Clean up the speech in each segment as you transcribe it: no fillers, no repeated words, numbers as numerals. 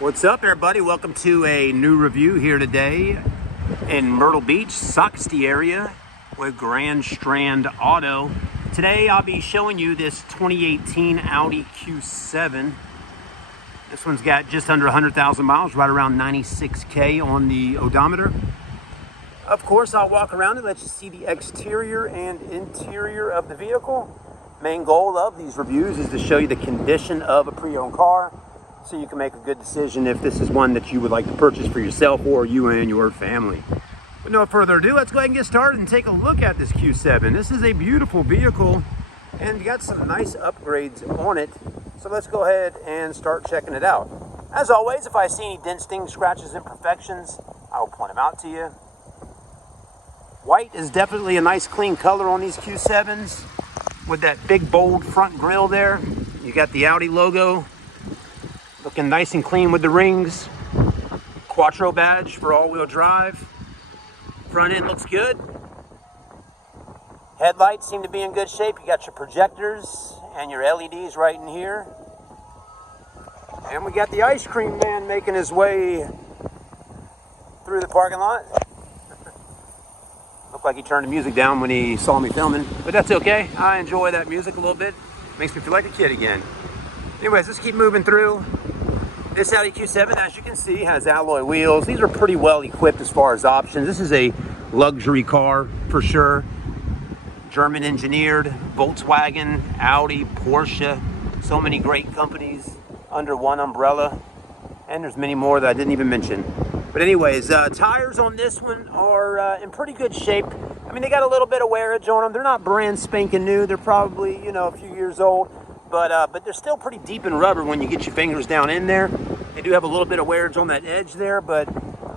What's up, everybody? Welcome to a new review here today in Myrtle Beach, Soxty area with Grand Strand Auto. Today I'll be showing you this 2018 Audi Q7. This one's got just under 100,000 miles, right around 96K on the odometer. Of course, I'll walk around and let you see the exterior and interior of the vehicle. Main goal of these reviews is to show you the condition of a pre-owned car, so you can make a good decision if this is one that you would like to purchase for yourself or you and your family. With no further ado, let's go ahead and get started and take a look at this Q7. This is a beautiful vehicle and got some nice upgrades on it. So let's go ahead and start checking it out. As always, if I see any dents, stings, scratches, imperfections, I will point them out to you. White is definitely a nice clean color on these Q7s with that big bold front grille there. You got the Audi logo. Looking nice and clean with the rings. Quattro badge for all-wheel drive. Front end looks good. Headlights seem to be in good shape. You got your projectors and your LEDs right in here. And we got the ice cream man making his way through the parking lot. Looked like he turned the music down when he saw me filming, but that's okay. I enjoy that music a little bit. Makes me feel like a kid again. Anyways, let's keep moving through. This Audi Q7, as you can see, has alloy wheels. These are pretty well equipped as far as options. This is a luxury car for sure. German engineered, Volkswagen, Audi, Porsche. So many great companies under one umbrella. And there's many more that I didn't even mention. But anyways, tires on this one are in pretty good shape. I mean, they got a little bit of wearage on them. They're not brand spanking new. They're probably, a few years old. But they're still pretty deep in rubber when you get your fingers down in there. They do have a little bit of wearage on that edge there, but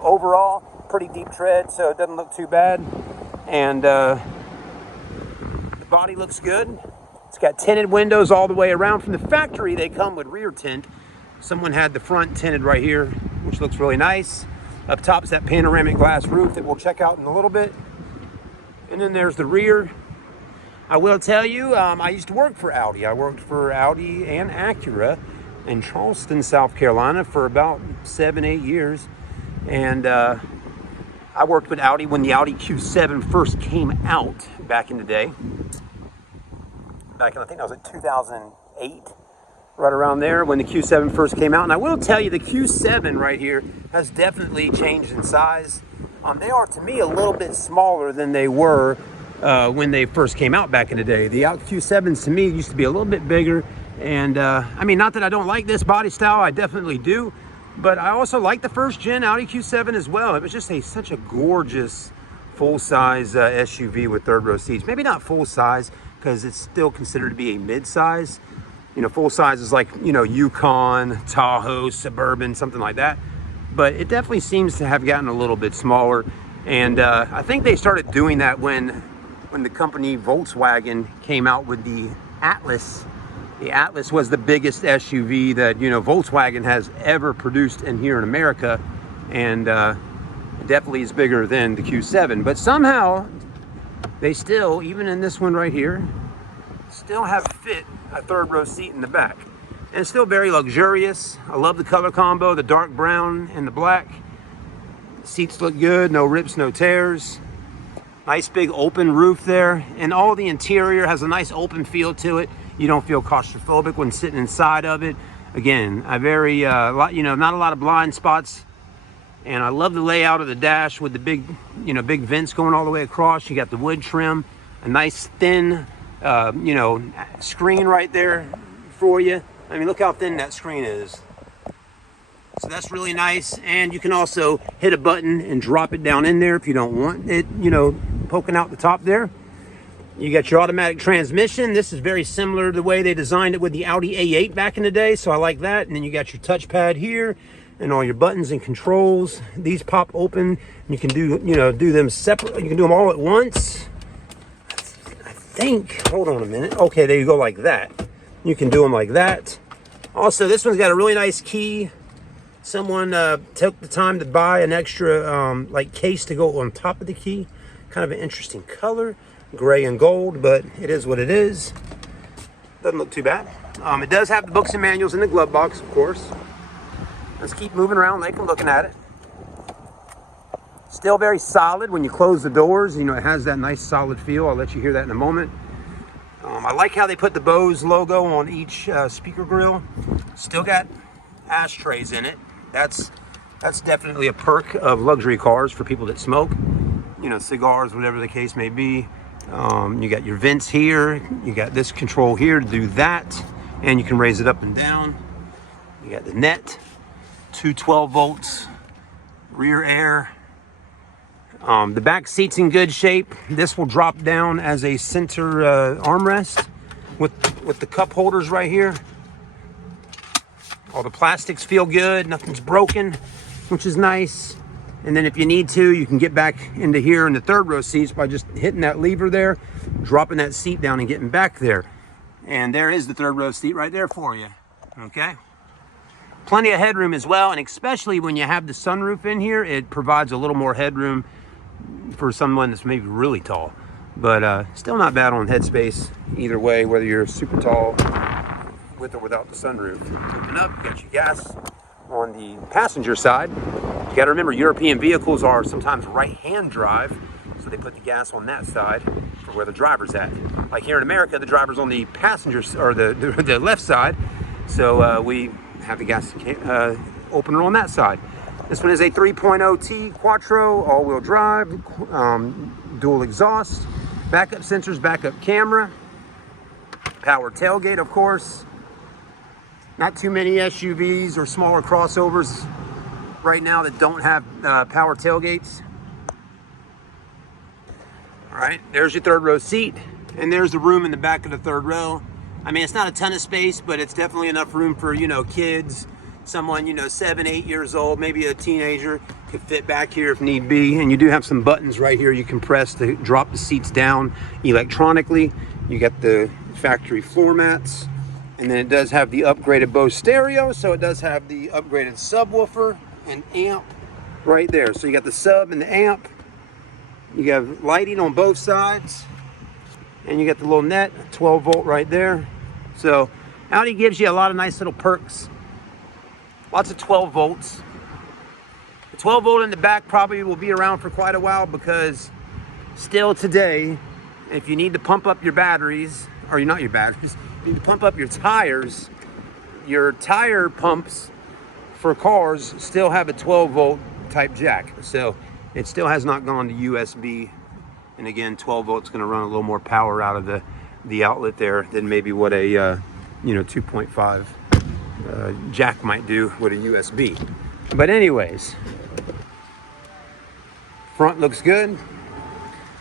overall, pretty deep tread, so it doesn't look too bad. And the body looks good. It's got tinted windows all the way around. From the factory, they come with rear tint. Someone had the front tinted right here, which looks really nice. Up top is that panoramic glass roof that we'll check out in a little bit. And then there's the rear. I will tell you, I used to work for Audi. I worked for Audi and Acura in Charleston, South Carolina for about 7-8 years. And I worked with Audi when the Audi Q7 first came out back in the day. Back in, I think that was in 2008, right around there when the Q7 first came out. And I will tell you, the Q7 right here has definitely changed in size. They are, to me, a little bit smaller than they were when they first came out back in the day. The Audi Q7s to me used to be a little bit bigger, and I mean, not that I don't like this body style, I definitely do, but I also like the first gen Audi Q7 as well. It was just such a gorgeous full-size SUV with third row seats. Maybe not full-size because it's still considered to be a mid-size. Full-size is like, Yukon, Tahoe, Suburban, something like that. But it definitely seems to have gotten a little bit smaller, and I think they started doing that when the company Volkswagen came out with the Atlas. The Atlas was the biggest SUV that, Volkswagen has ever produced in here in America, and definitely is bigger than the Q7. But somehow, they still, even in this one right here, still have fit a third row seat in the back. And it's still very luxurious. I love the color combo, the dark brown and the black. Seats look good, no rips, no tears. Nice big open roof there, and all the interior has a nice open feel to it. You don't feel claustrophobic when sitting inside of it. Again, a very, not a lot of blind spots. And I love the layout of the dash with the big, big vents going all the way across. You got the wood trim, a nice thin, screen right there for you. I mean, look how thin that screen is. So that's really nice. And you can also hit a button and drop it down in there if you don't want it, poking out the top there. You got your automatic transmission. This is very similar to the way they designed it with the Audi A8 back in the day, so I like that. And then you got your touchpad here and all your buttons and controls. These pop open. You can do them separate. You can do them all at once. I think, hold on a minute. Okay, there you go, like that. You can do them like that. Also, this one's got a really nice key. Someone took the time to buy an extra case to go on top of the key. Kind of an interesting color, gray and gold, but it is what it is. Doesn't look too bad. It does have the books and manuals in the glove box, of course. Let's keep moving around like I'm looking at it. Still very solid when you close the doors. You know, it has that nice solid feel. I'll let you hear that in a moment. I like how they put the Bose logo on each speaker grill. Still got ashtrays in it. That's definitely a perk of luxury cars for people that smoke. You know, cigars, whatever the case may be. You got your vents here. You got this control here to do that. And you can raise it up and down. You got the net, 212 volts, rear air. The back seat's in good shape. This will drop down as a center armrest with the cup holders right here. All the plastics feel good, nothing's broken, which is nice. And then if you need to, you can get back into here in the third row seats by just hitting that lever there, dropping that seat down and getting back there. And there is the third row seat right there for you, okay? Plenty of headroom as well, and especially when you have the sunroof in here, it provides a little more headroom for someone that's maybe really tall. But still not bad on headspace either way, whether you're super tall with or without the sunroof. Open up, you got your gas on the passenger side. You got to remember, European vehicles are sometimes right-hand drive, so they put the gas on that side for where the driver's at. Like here in America, the driver's on the passenger or the left side, so we have the gas opener on that side. This one is a 3.0T Quattro, all-wheel drive, dual exhaust, backup sensors, backup camera, power tailgate, of course. Not too many SUVs or smaller crossovers right now that don't have power tailgates. All right, there's your third row seat, and there's the room in the back of the third row. I mean, it's not a ton of space, but it's definitely enough room for, you know, kids, someone, you know, 7, 8 years old, maybe a teenager could fit back here if need be. And you do have some buttons right here you can press to drop the seats down electronically. You got the factory floor mats, and then it does have the upgraded Bose stereo, so it does have the upgraded subwoofer and amp right there. So you got the sub and the amp. You have lighting on both sides, and you got the little net, 12 volt right there. So Audi gives you a lot of nice little perks. Lots of 12 volts. The 12 volt in the back probably will be around for quite a while, because still today, if you need to pump up your batteries, or not your batteries, you need to pump up your tires, your tire pumps for cars still have a 12 volt type jack. So it still has not gone to USB. And again, 12 volts going to run a little more power out of the outlet there than maybe what a 2.5 jack might do with a USB. But anyways, front looks good.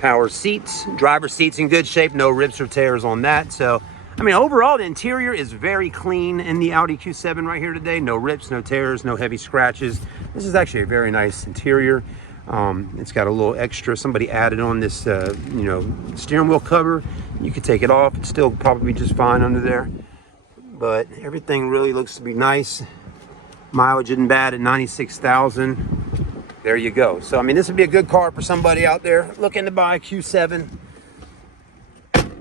Power seats, driver seats in good shape, no rips or tears on that. So I mean, overall the interior is very clean in the Audi Q7 right here today. No rips, no tears, no heavy scratches. This is actually a very nice interior. It's got a little extra, somebody added on this steering wheel cover. You could take it off, it's still probably just fine under there. But everything really looks to be nice. Mileage isn't bad at 96,000. There you go. So I mean, this would be a good car for somebody out there looking to buy a Q7.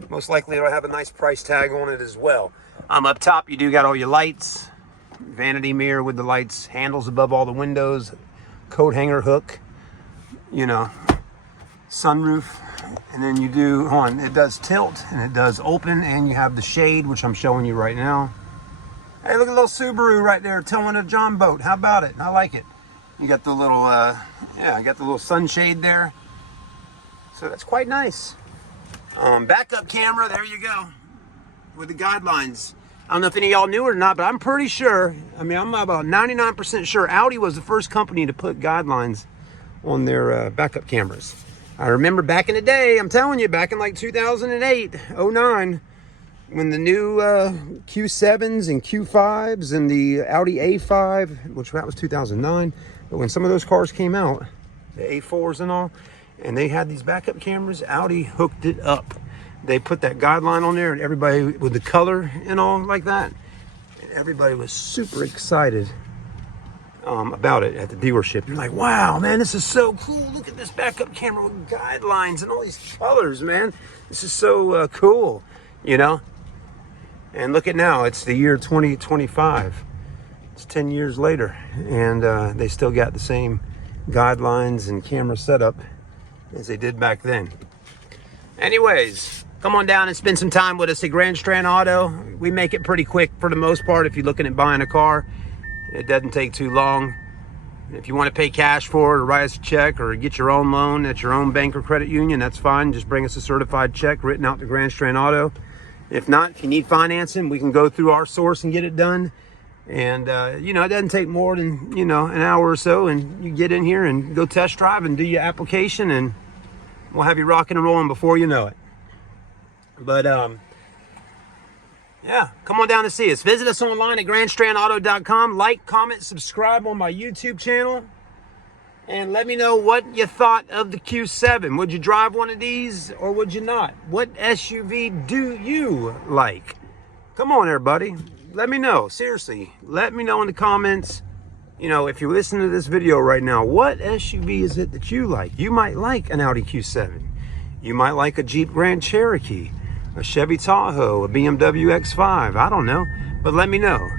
Most likely it'll have a nice price tag on it as well. Up top, you do got all your lights, vanity mirror with the lights, handles above all the windows, coat hanger hook, sunroof. And then you do, it does tilt and it does open, and you have the shade, which I'm showing you right now. Hey, look at the little Subaru right there towing a John boat. How about it? I like it. You got the little, I got the little sunshade there. So that's quite nice. Backup camera, there you go, with the guidelines. I don't know if any of y'all knew it or not, but I'm pretty sure, I'm about 99% sure Audi was the first company to put guidelines on their backup cameras. I remember back in the day, I'm telling you, back in like 2008, 09, when the new Q7s and Q5s and the Audi A5, which that was 2009, but when some of those cars came out, the A4s and all, and they had these backup cameras, Audi hooked it up. They put that guideline on there, and everybody, with the color and all like that, and everybody was super excited about it at the dealership. You're like, wow, man, this is so cool. Look at this backup camera with guidelines and all these colors, man. This is so cool, And look at now, it's the year 2025. It's 10 years later, and they still got the same guidelines and camera setup as they did back then. Anyways, come on down and spend some time with us at Grand Strand Auto. We make it pretty quick for the most part. If you're looking at buying a car, it doesn't take too long. If you want to pay cash for it or write us a check or get your own loan at your own bank or credit union, that's fine. Just bring us a certified check written out to Grand Strand Auto. If not, if you need financing, we can go through our source and get it done. And, you know, it doesn't take more than, you know, an hour or so, and you get in here and go test drive and do your application, and we'll have you rocking and rolling before you know it. But, yeah, come on down and see us. Visit us online at grandstrandauto.com. Like, comment, subscribe on my YouTube channel. And let me know what you thought of the Q7. Would you drive one of these or would you not? What SUV do you like? Come on, everybody. Let me know. Seriously, let me know in the comments. You know, if you're listening to this video right now, what SUV is it that you like? You might like an Audi Q7. You might like a Jeep Grand Cherokee, a Chevy Tahoe, a BMW X5. I don't know, but let me know.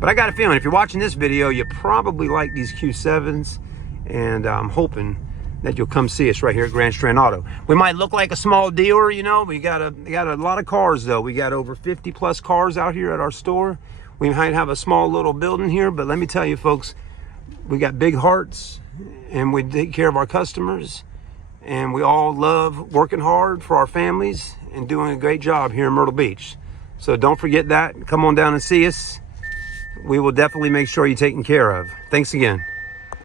But I got a feeling if you're watching this video, you probably like these Q7s, and I'm hoping that you'll come see us right here at Grand Strand Auto. We might look like a small dealer, you know. We got a lot of cars though. We got over 50 plus cars out here at our store. We might have a small little building here, but let me tell you folks, we got big hearts and we take care of our customers, and we all love working hard for our families and doing a great job here in Myrtle Beach. So don't forget that. Come on down and see us. We will definitely make sure you're taken care of. Thanks again.